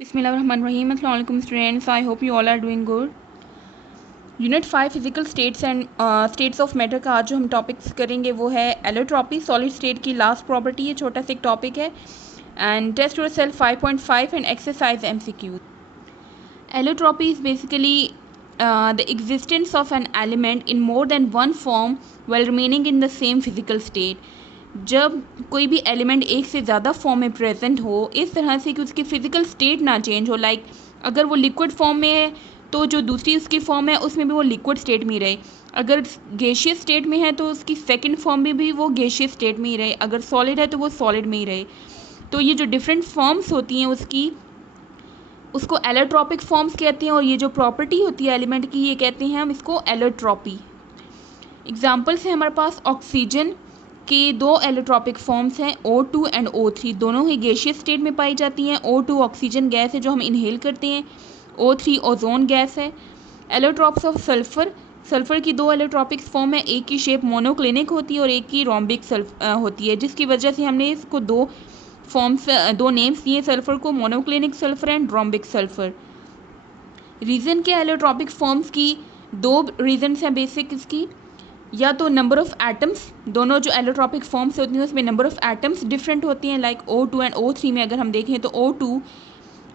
बिस्मिल्लाहिर्रहमानिर्रहीम। अस्सलाम वालेकुम students, I hope you all are doing good. Unit 5 physical states and states of matter का आज जो हम टॉपिक्स करेंगे वो है एलोट्रॉपी, सॉलिड स्टेट की लास्ट प्रॉपर्टी। ये छोटा सा एक टॉपिक है and test yourself 5.5 and exercise MCQ. Allotropy is basically the existence of an element in more than one form while remaining in the same physical state। जब कोई भी element एक से ज़्यादा फॉर्म में प्रेजेंट हो इस तरह से कि उसकी फ़िज़िकल स्टेट ना चेंज हो, लाइक अगर वो लिक्विड फॉर्म में है तो जो दूसरी उसकी फॉर्म है उसमें भी वो लिक्विड स्टेट में ही रहे, अगर गैसियस स्टेट में है तो उसकी सेकंड फॉर्म में भी वो गैसियस स्टेट में ही रहे, अगर सॉलिड है तो वो सॉलिड में ही रहे। तो ये जो डिफरेंट फॉर्म्स होती हैं उसको एलोट्रॉपिक फॉर्म्स कहते हैं, और ये जो प्रॉपर्टी होती है एलिमेंट की ये कहते हैं हम इसको एलोट्रॉपी। एग्जाम्पल्स है हमारे पास ऑक्सीजन के दो एलोट्रॉपिक फॉर्म्स हैं O2 एंड O3, दोनों ही गैसियस स्टेट में पाई जाती हैं। O2 ऑक्सीजन गैस है जो हम इनहेल करते हैं, O3 ओजोन गैस है। एलोट्रॉप्स ऑफ सल्फर, सल्फर की दो एलोट्रॉपिक फॉर्म है, एक की शेप मोनोक्लिनिक होती है और एक की रोम्बिक होती है, जिसकी वजह से हमने इसको दो नेम्स दिए सल्फर को, monoclinic sulphur and rhombic sulphur. Reason के एलोट्रॉपिक फॉर्म्स की दो रीजन्स हैं बेसिक इसकी, या तो नंबर ऑफ़ एटम्स, दोनों जो एलोट्रॉपिक फॉर्म्स होती हैं उसमें नंबर ऑफ़ एटम्स डिफरेंट होती हैं, लाइक O2 एंड O3 में अगर हम देखें तो O2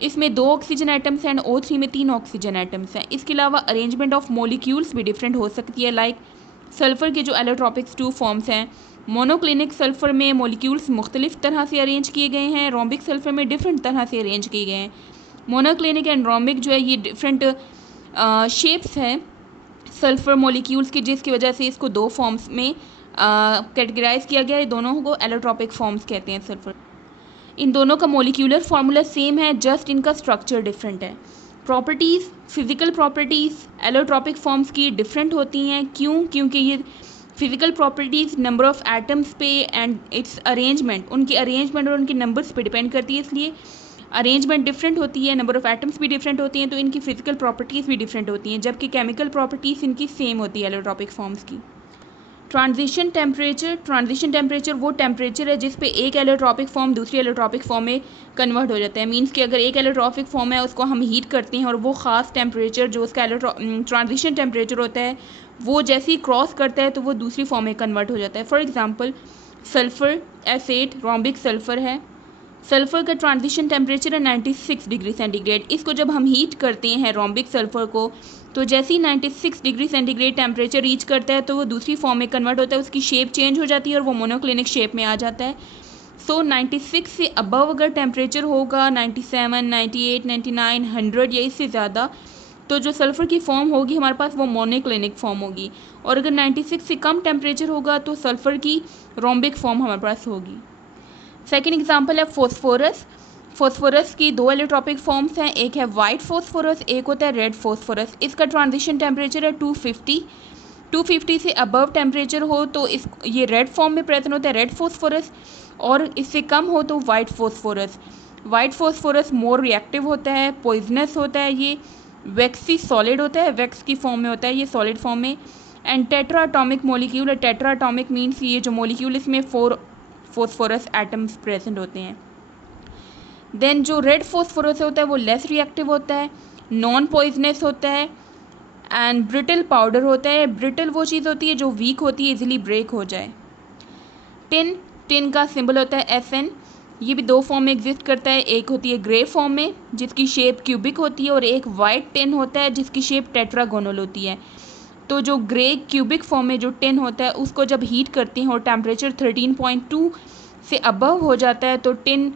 इसमें 2 ऑक्सीजन एटम्स हैं एंड O3 में 3 ऑक्सीजन एटम्स हैं। इसके अलावा अरेंजमेंट ऑफ मॉलिक्यूल्स भी डिफरेंट हो सकती है, लाइक सल्फ़र के जो एलोट्रॉपिक्स 2 फॉर्म्स हैं, मोनोक्लिनिक सल्फ़र में मॉलिक्यूल्स मुख्तलिफ तरह से अरेंज किए गए हैं, रोम्बिक सल्फ़र में डिफरेंट तरह से अरेंज किए गए हैं। मोनोक्लिनिक एंड रोम्बिक जो है ये डिफरेंट शेप्स हैं सल्फ़र मॉलिक्यूल्स की, जिसकी वजह से इसको दो फॉर्म्स में कैटेगराइज किया गया है, दोनों को एलोट्रॉपिक फॉर्म्स कहते हैं सल्फ़र। इन दोनों का मॉलिक्यूलर फार्मूला सेम है, जस्ट इनका स्ट्रक्चर डिफरेंट है। Properties, physical properties allotropic forms की डिफरेंट होती हैं, क्योंकि ये physical properties number of atoms पे एंड इट्स अरेंजमेंट, उनकी अरेंजमेंट और उनके नंबर्स पे डिपेंड करती है, इसलिए अरेंजमेंट डिफरेंट होती है, नंबर ऑफ़ एटम्स भी डिफरेंट होती हैं, तो इनकी फिजिकल प्रॉपर्टीज़ भी डिफरेंट होती हैं, जबकि केमिकल प्रॉपर्टीज़ इनकी सेम होती है एलोट्रॉपिक फॉर्म्स की। ट्रांजिशन टेम्परेचर वो टेम्परेचर है जिस पे एक एलोट्रॉपिक फॉर्म दूसरी एलोट्रॉपिक फॉर्म में कन्वर्ट हो जाता है। मींस कि अगर एक एलोट्रॉपिक फॉर्म है उसको हम हीट करते हैं और वो ख़ास टेम्परेचर जो उसका ट्रांजिशन टेम्परेचर होता है वो जैसे ही क्रॉस करता है तो वो दूसरी फॉर्म में कन्वर्ट हो जाता है। For example sulphur S8 rhombic sulphur है, सल्फ़र का ट्रांजिशन टेम्परेचर है 96 डिग्री सेंटीग्रेड। इसको जब हम हीट करते हैं रोम्बिक सल्फ़र को तो जैसे ही 96 डिग्री सेंटीग्रेड टेम्परेचर रीच करता है तो वो दूसरी फॉर्म में कन्वर्ट होता है, उसकी शेप चेंज हो जाती है और वो मोनोक्लिनिक शेप में आ जाता है। सो 96 से अबव अगर टेम्परेचर होगा 97, 98, 99, 100 या इससे ज़्यादा, तो जो सल्फ़र की फॉर्म होगी हमारे पास वो मोनोक्लिनिक फॉर्म होगी, और अगर 96 से कम टेम्परेचर होगा तो सल्फ़र की रोम्बिक फॉर्म हमारे पास होगी। सेकेंड एग्जाम्पल है फॉस्फोरस। फॉस्फोरस की दो एलोट्रॉपिक फॉर्म्स हैं, एक है वाइट फॉस्फोरस, एक होता है रेड फॉस्फोरस। इसका ट्रांजिशन टेम्परेचर है 250 से अबव टेम्परेचर हो तो ये रेड फॉर्म में प्रेजेंट होता है रेड फॉस्फोरस, और इससे कम हो तो white phosphorus. White phosphorus more reactive होता है, पॉइजनस होता है, ये वैक्सी सॉलिड होता है, वैक्स की फॉर्म में होता है ये सॉलिड फॉर्म में, एंड टेट्रा एटॉमिक मॉलिक्यूल है। टेट्रा एटॉमिक मीन्स ये जो मॉलिक्यूल इसमें 4 फॉस्फोरस एटम्स प्रेजेंट होते हैं। देन जो रेड फॉस्फोरस होता है वो लेस रिएक्टिव होता है, नॉन पॉइजनस होता है एंड ब्रिटल पाउडर होता है। ब्रिटल वो चीज़ होती है जो वीक होती है, इजीली ब्रेक हो जाए। टिन का सिंबल होता है Sn। ये भी दो फॉर्म में एग्जिस्ट करता है, एक होती है ग्रे फॉर्म में जिसकी शेप क्यूबिक होती है, और एक वाइट टिन होता है जिसकी शेप टेट्रागोनल होती है। तो जो ग्रे क्यूबिक फॉर्म में जो टिन होता है उसको जब हीट करते हैं और टेम्परेचर 13.2 से अबव हो जाता है तो टिन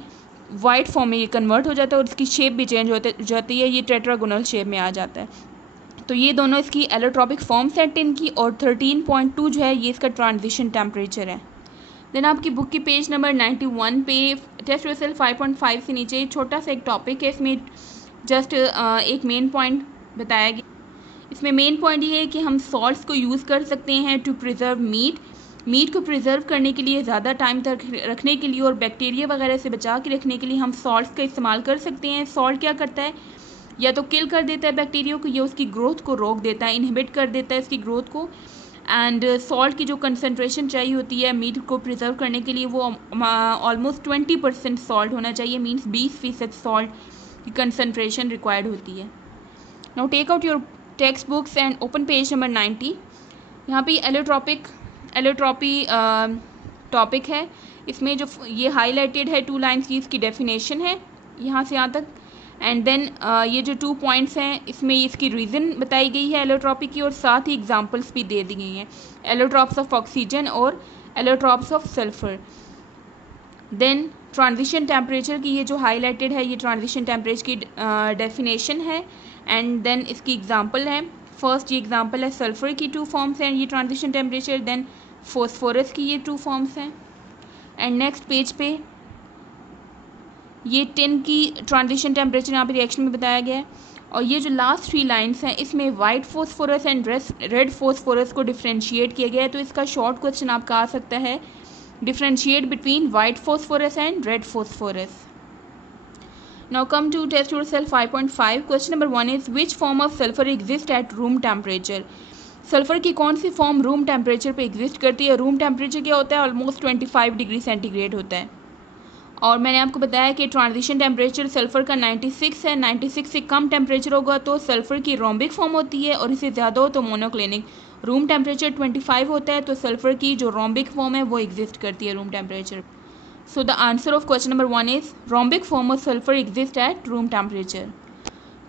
वाइट फॉर्म में ये कन्वर्ट हो जाता है और इसकी शेप भी चेंज हो जाती है, ये टेट्रागोनल शेप में आ जाता है। तो ये दोनों इसकी एलोट्रॉपिक फॉर्म्स हैं टिन की, और 13.2 जो है ये इसका ट्रांजिशन टेम्परेचर है। देन आपकी बुक की पेज नंबर 91 पे टेस्ट योरसेल्फ 5.5 से नीचे छोटा सा एक टॉपिक है, इसमें जस्ट एक मेन पॉइंट बताया गया। इसमें मेन पॉइंट ये है कि हम सॉल्ट्स को यूज़ कर सकते हैं टू प्रिजर्व मीट को प्रिजर्व करने के लिए, ज़्यादा टाइम तक रखने के लिए और बैक्टीरिया वगैरह से बचा के रखने के लिए हम सॉल्ट्स का इस्तेमाल कर सकते हैं। सॉल्ट क्या करता है, या तो किल कर देता है बैक्टीरिया को या उसकी ग्रोथ को रोक देता है, इनहिबिट कर देता है उसकी ग्रोथ को। एंड सॉल्ट की जो कंसनट्रेशन चाहिए होती है मीट को प्रिजर्व करने के लिए वो ऑलमोस्ट 20% सॉल्ट होना चाहिए, मीन्स 20% सॉल्ट की कंसनट्रेशन रिक्वायर्ड होती है। Now take out your text books and open page number 90। यहाँ पे एलोट्रॉपी टॉपिक है। इसमें जो ये हाईलाइटेड है 2 लाइन्स की, इसकी डेफिनेशन है यहाँ से यहाँ तक। एंड देन ये जो 2 पॉइंट्स हैं इसमें इसकी रीज़न बताई गई है एलोट्रॉपी की, और साथ ही एग्जांपल्स भी दे दी गई हैं, एलोट्रॉप्स ऑफ ऑक्सीजन और allotropes of sulphur. Then transition temperature की ये जो हाईलाइटेड है ये ट्रांजिशन टेम्परेचर की डेफिनेशन है। एंड देन इसकी एग्जांपल है। फर्स्ट ये एग्जांपल है सल्फर की 2 फॉर्म्स हैं ये ट्रांजिशन टेम्परेचर, देन फॉस्फोरस की ये 2 फॉर्म्स हैं। एंड नेक्स्ट पेज पे ये टिन की ट्रांजिशन टेम्परेचर यहाँ पे रिएक्शन में बताया गया है। और ये जो लास्ट 3 लाइन्स हैं इसमें white phosphorus and red phosphorus को डिफ्रेंशिएट किया गया है। तो इसका शॉर्ट क्वेश्चन आपका आ सकता है, differentiate between white phosphorus and red phosphorus. Now come to test yourself 5.5. Question number 1 is which form of sulfur exists at room temperature? Sulphur की कौन सी फॉर्म रूम टेम्परेचर पे एग्जिस्ट करती है? रूम टेम्परेचर क्या होता है? ऑलमोस्ट 25 डिग्री सेंटीग्रेड होता है। और मैंने आपको बताया कि ट्रांजिशन टेम्परेचर सल्फर का 96 है। 96 से कम टेम्परेचर होगा तो सल्फर की रोम्बिक फॉर्म होती है, और इससे ज़्यादा हो तो मोनोक्लिनिक। रूम टेम्परेचर 25 होता है तो सल्फर की जो रोम्बिक फॉर्म है वो एग्जिस्ट करती है room temperature. So the answer of question number 1 is rhombic form of sulphur exist at room temperature.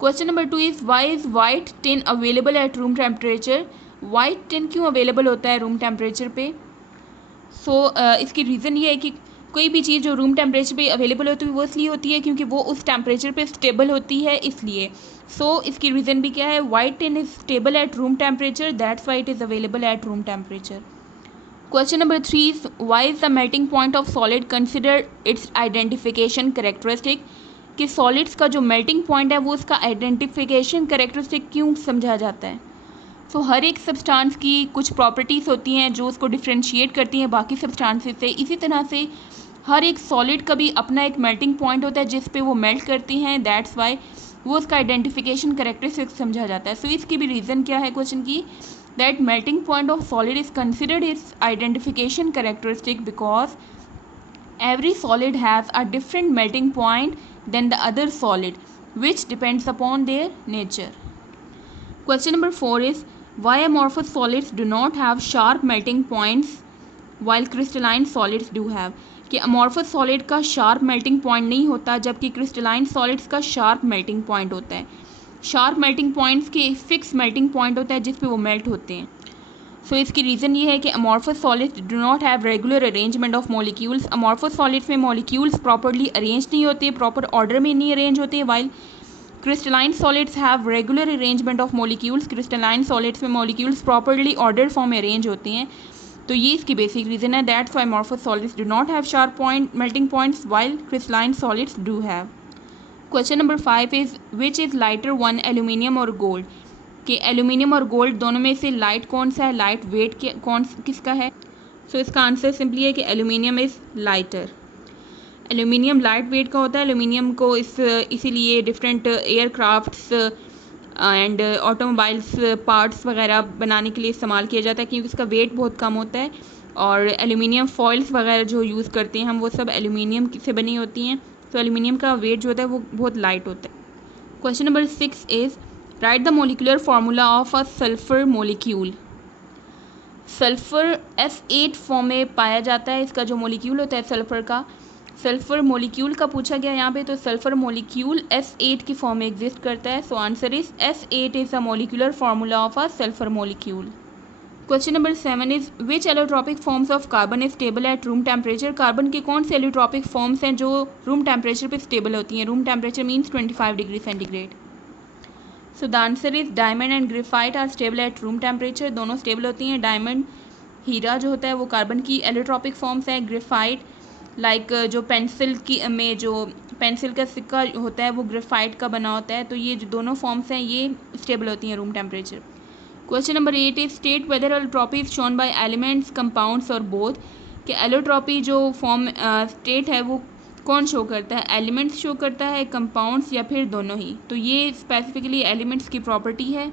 Question number 2 is why is white tin available at room temperature? White tin क्यों available होता है room temperature पे? इसकी reason ये है कि कोई भी चीज़ जो रूम टेम्परेचर पे अवेलेबल होती है वो इसलिए होती है क्योंकि वो उस टेम्परेचर पे स्टेबल होती है, इसलिए। इसकी रीज़न भी क्या है? White tin is stable at room temperature, that's why it is available at room temperature. Question number 3 is why is the melting point of solid consider its identification characteristic? कि solids का जो melting point है वो उसका identification characteristic क्यों समझा जाता है? हर एक सब्सटेंस की कुछ प्रॉपर्टीज़ होती हैं जो उसको डिफ्रेंशिएट करती हैं बाकी सब्सटेंसेस से। इसी तरह से हर एक सॉलिड का भी अपना एक मेल्टिंग पॉइंट होता है जिस पे वो मेल्ट करती हैं, दैट्स वाई वो उसका आइडेंटिफिकेशन करेक्टरिस्टिक समझा जाता है। इसकी भी रीज़न क्या है क्वेश्चन की? That melting point of solid is considered it's identification characteristic because every solid has a different melting point than the other solid which depends upon their nature. Question number 4 is why amorphous solids do not have sharp melting points while crystalline solids do have? कि amorphous solid का sharp melting point नहीं होता जबकि crystalline solids का sharp melting point होता है। sharp melting points के fixed melting point होता है जिस पे वो melt होते हैं। इसकी रीज़न ये है कि amorphous solids do not have regular arrangement of molecules. amorphous solids में molecules properly arranged नहीं होते, proper order में नहीं arrange होते, while crystalline solids have regular arrangement of molecules. crystalline solids में molecules properly ordered form में arrange होते हैं। तो ये इसकी बेसिक रीज़न है, that's why amorphous solids do not have sharp melting points while crystalline solids do have. Question number 5 is which is lighter one, aluminium or gold? कि aluminium और gold दोनों में से लाइट कौन सा है, लाइट वेट किसका है? इसका आंसर सिंपली है कि aluminium is lighter. Aluminium light weight का होता है। एल्यूमिनियम को इसीलिए different aircrafts and automobiles parts वगैरह बनाने के लिए इस्तेमाल किया जाता है क्योंकि उसका वेट बहुत कम होता है। और एल्यूमिनियम फॉइल्स वगैरह जो यूज़ करते हैं हम वो सब एल्यूमिनियम से बनी होती हैं। एल्यूमिनियम का वेट जो होता है वो बहुत लाइट होता है। Question number 6 is right the molecular formula of a sulphur molecule. Sulphur S8 form में पाया जाता है। इसका जो मोलिक्यूल होता है सल्फर का, सल्फर मोलिक्यूल का पूछा गया यहाँ पे, तो सल्फर मोलिक्यूल S8 की फॉर्म में एग्जिस्ट करता है। Answer is S8 is the molecular formula of a sulphur molecule. Question number 7 is which allotropic forms of carbon is stable at room temperature? Carbon के कौन से एलोट्रॉपिक फॉर्म्स हैं जो room temperature पे stable होती हैं? Room temperature means 25 degree centigrade. The answer is diamond and graphite are stable at room temperature. दोनों stable होती हैं। डायमंड हीरा जो होता है वो कार्बन की एलोट्रॉपिक फॉर्म्स है। ग्रेफाइट लाइक जो पेंसिल की में जो पेंसिल का सिक्का होता है वो ग्रेफाइट का बना होता है। तो ये जो दोनों फॉर्म्स हैं ये स्टेबल होती हैं room temperature. Question number 8 is state whether allotropy is shown by elements, compounds और बोथ। कि एलोट्रॉपी जो फॉर्म स्टेट है वो कौन शो करता है? एलिमेंट्स शो करता है, कंपाउंड्स, या फिर दोनों ही? तो ये स्पेसिफिकली एलिमेंट्स की प्रॉपर्टी है।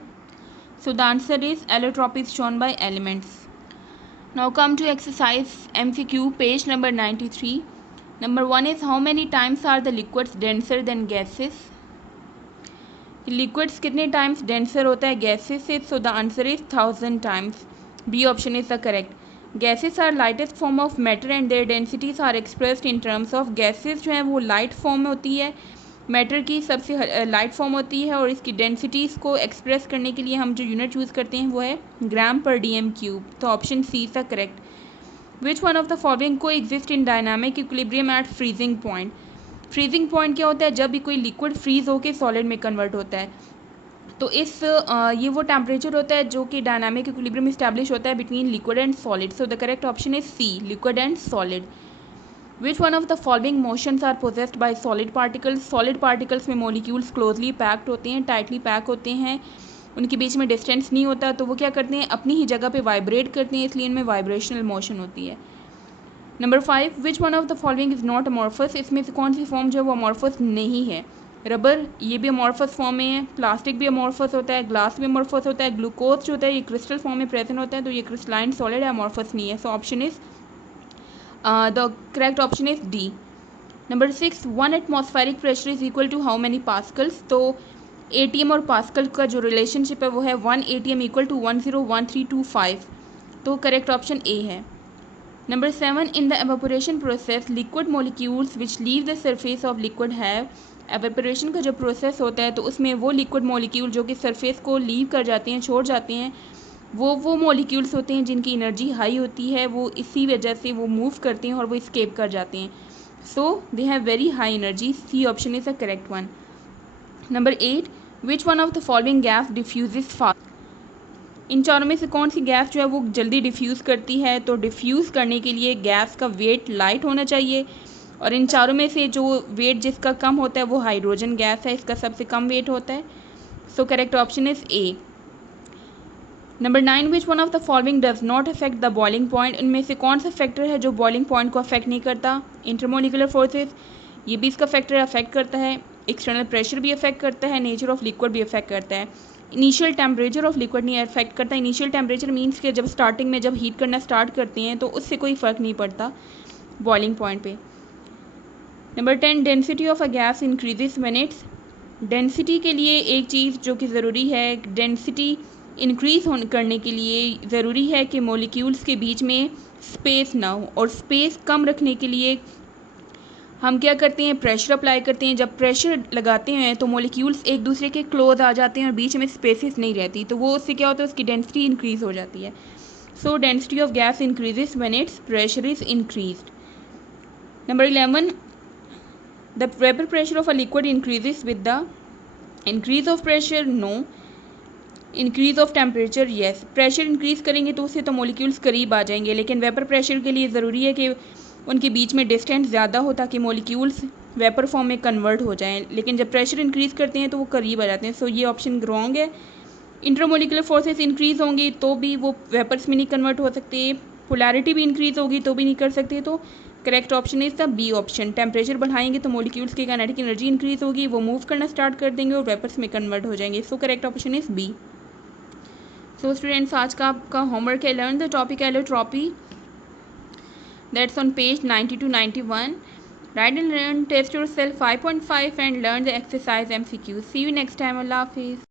The answer is allotropy is shown by elements. Now come to exercise MCQ page number 93। Number 1 is how many times are the liquids denser than gases? Liquids कितने times denser होता है gases से? So the answer is 1000 times. B option is the correct. Gases are lightest form of matter and their densities are expressed in terms of. Gases जो है वो light form में होती है, मैटर की सबसे लाइट फॉर्म होती है, और इसकी डेंसिटीज़ को एक्सप्रेस करने के लिए हम जो यूनिट यूज़ करते हैं वो है ग्राम पर डीएम क्यूब। तो option C is the correct. Which one of the following coexist in dynamic equilibrium at freezing point? Freezing point क्या होता है? जब भी कोई लिक्विड फ्रीज होकर सॉलिड में कन्वर्ट होता है। तो ये वो टेम्परेचर होता है जो कि डायनामिक इक्विलिब्रियम इस्टेब्लिश होता है between liquid and solid. So the correct option is C, liquid and solid. Which one of the following motions are possessed by solid particles? Solid particles में मोलिक्यूल्स क्लोजली पैक्ड होते हैं, tightly pack होते हैं, उनके बीच में distance नहीं होता, तो वो क्या करते हैं? अपनी ही जगह पे वाइब्रेट करते हैं, इसलिए इनमें वाइब्रेशनल मोशन होती है। Number 5, which one of the following is not amorphous? इसमें से कौन सी फॉर्म जो है वो अमॉर्फस नहीं है? रबर ये भी अमॉर्फस फॉर्म में है, प्लास्टिक भी अमॉर्फस होता है, ग्लास भी अमॉर्फस होता है, ग्लूकोज जो होता है ये क्रिस्टल फॉर्म में प्रेजेंट होता है, तो ये क्रिस्टलाइन सॉलिड है, अमॉर्फस नहीं है। So option is the correct option is D. Number 6, 1 atmospheric pressure is equal to how many pascals? तो एटीएम और पास्कल का जो रिलेशनशिप है वो है 1 ATM इक्वल टू 101325। तो करेक्ट ऑप्शन ए है। Number 7, in the evaporation process liquid molecules which leave the surface of liquid have. Evaporation का जो प्रोसेस होता है तो उसमें वो लिक्विड मोलिक्यूल जो कि सरफेस को लीव कर जाते हैं, छोड़ जाते हैं, वो मोलिक्यूल्स होते हैं जिनकी एनर्जी हाई होती है, वो इसी वजह से वो मूव करते हैं और वो इस्केप कर जाते हैं। So they have very high energy. C option is the correct one. Number 8, which one of the following gas diffuses fast? इन चारों में से कौन सी गैस जो है वो जल्दी डिफ्यूज़ करती है? तो डिफ्यूज़ करने के लिए गैस का वेट लाइट होना चाहिए, और इन चारों में से जो वेट जिसका कम होता है वो हाइड्रोजन गैस है, इसका सबसे कम वेट होता है। सो correct option is a. Number 9, which one of the following does not affect the boiling point? इनमें से कौन सा फैक्टर है जो बॉइलिंग पॉइंट को अफेक्ट नहीं करता? इंटरमोलिकुलर फोर्सेस ये भी इसका फैक्टर अफेक्ट करता है, एक्सटर्नल प्रेशर भी अफेक्ट करता है, नेचर ऑफ लिक्विड भी अफेक्ट करता है। इनिशियल टेम्परेचर ऑफ लिक्विड नहीं अफेक्ट करता। इनिशियल टेम्परेचर मीन्स कि जब स्टार्टिंग में जब हीट करना स्टार्ट करते हैं तो उससे कोई फ़र्क नहीं पड़ता बॉइलिंग पॉइंट पे। Number 10, density of a gas increases when it's. Density के लिए एक चीज़ जो कि ज़रूरी है, डेंसिटी इंक्रीज़ करने के लिए ज़रूरी है कि मोलिक्यूल्स के बीच में स्पेस ना हो, और स्पेस कम रखने के लिए हम क्या करते हैं? प्रेशर अप्लाई करते हैं। जब प्रेशर लगाते हैं तो मोलिक्यूल्स एक दूसरे के क्लोज आ जाते हैं और बीच में स्पेसेस नहीं रहती, तो वो उससे क्या होता है? उसकी डेंसिटी इंक्रीज़ हो जाती है। So density of gas increases when its pressure is increased. Number 11, the vapour pressure of a liquid increases with the increase of pressure? No. Increase of temperature? Yes. Pressure increase करेंगे तो उससे तो molecules करीब आ जाएंगे, लेकिन vapour pressure के लिए ज़रूरी है कि उनके बीच में डिस्टेंस ज़्यादा हो ताकि मोलिक्यूल्स वेपर फॉर्म में कन्वर्ट हो जाएं, लेकिन जब प्रेशर इंक्रीज़ करते हैं तो वो करीब आ जाते हैं। सो ये ऑप्शन रॉन्ग है। इंटरमोलिकुलर फोर्सेस इंक्रीज़ होंगी तो भी वो वेपर्स में नहीं कन्वर्ट हो सकते, पोलैरिटी भी इंक्रीज़ होगी तो भी नहीं कर सकते। तो correct option is the B option. Temperature बढ़ाएंगे तो मोलिक्यूल्स की काइनेटिक एनर्जी इंक्रीज़ होगी, वो मूव करना स्टार्ट कर देंगे और वेपर्स में कन्वर्ट हो जाएंगे। So correct option is B. So students, आज का आपका होमवर्क है learn the topic allotropy, that's on page 90 to 91. Write and learn, test yourself 5.5 and learn the exercise MCQ. See you next time. Allah Hafiz.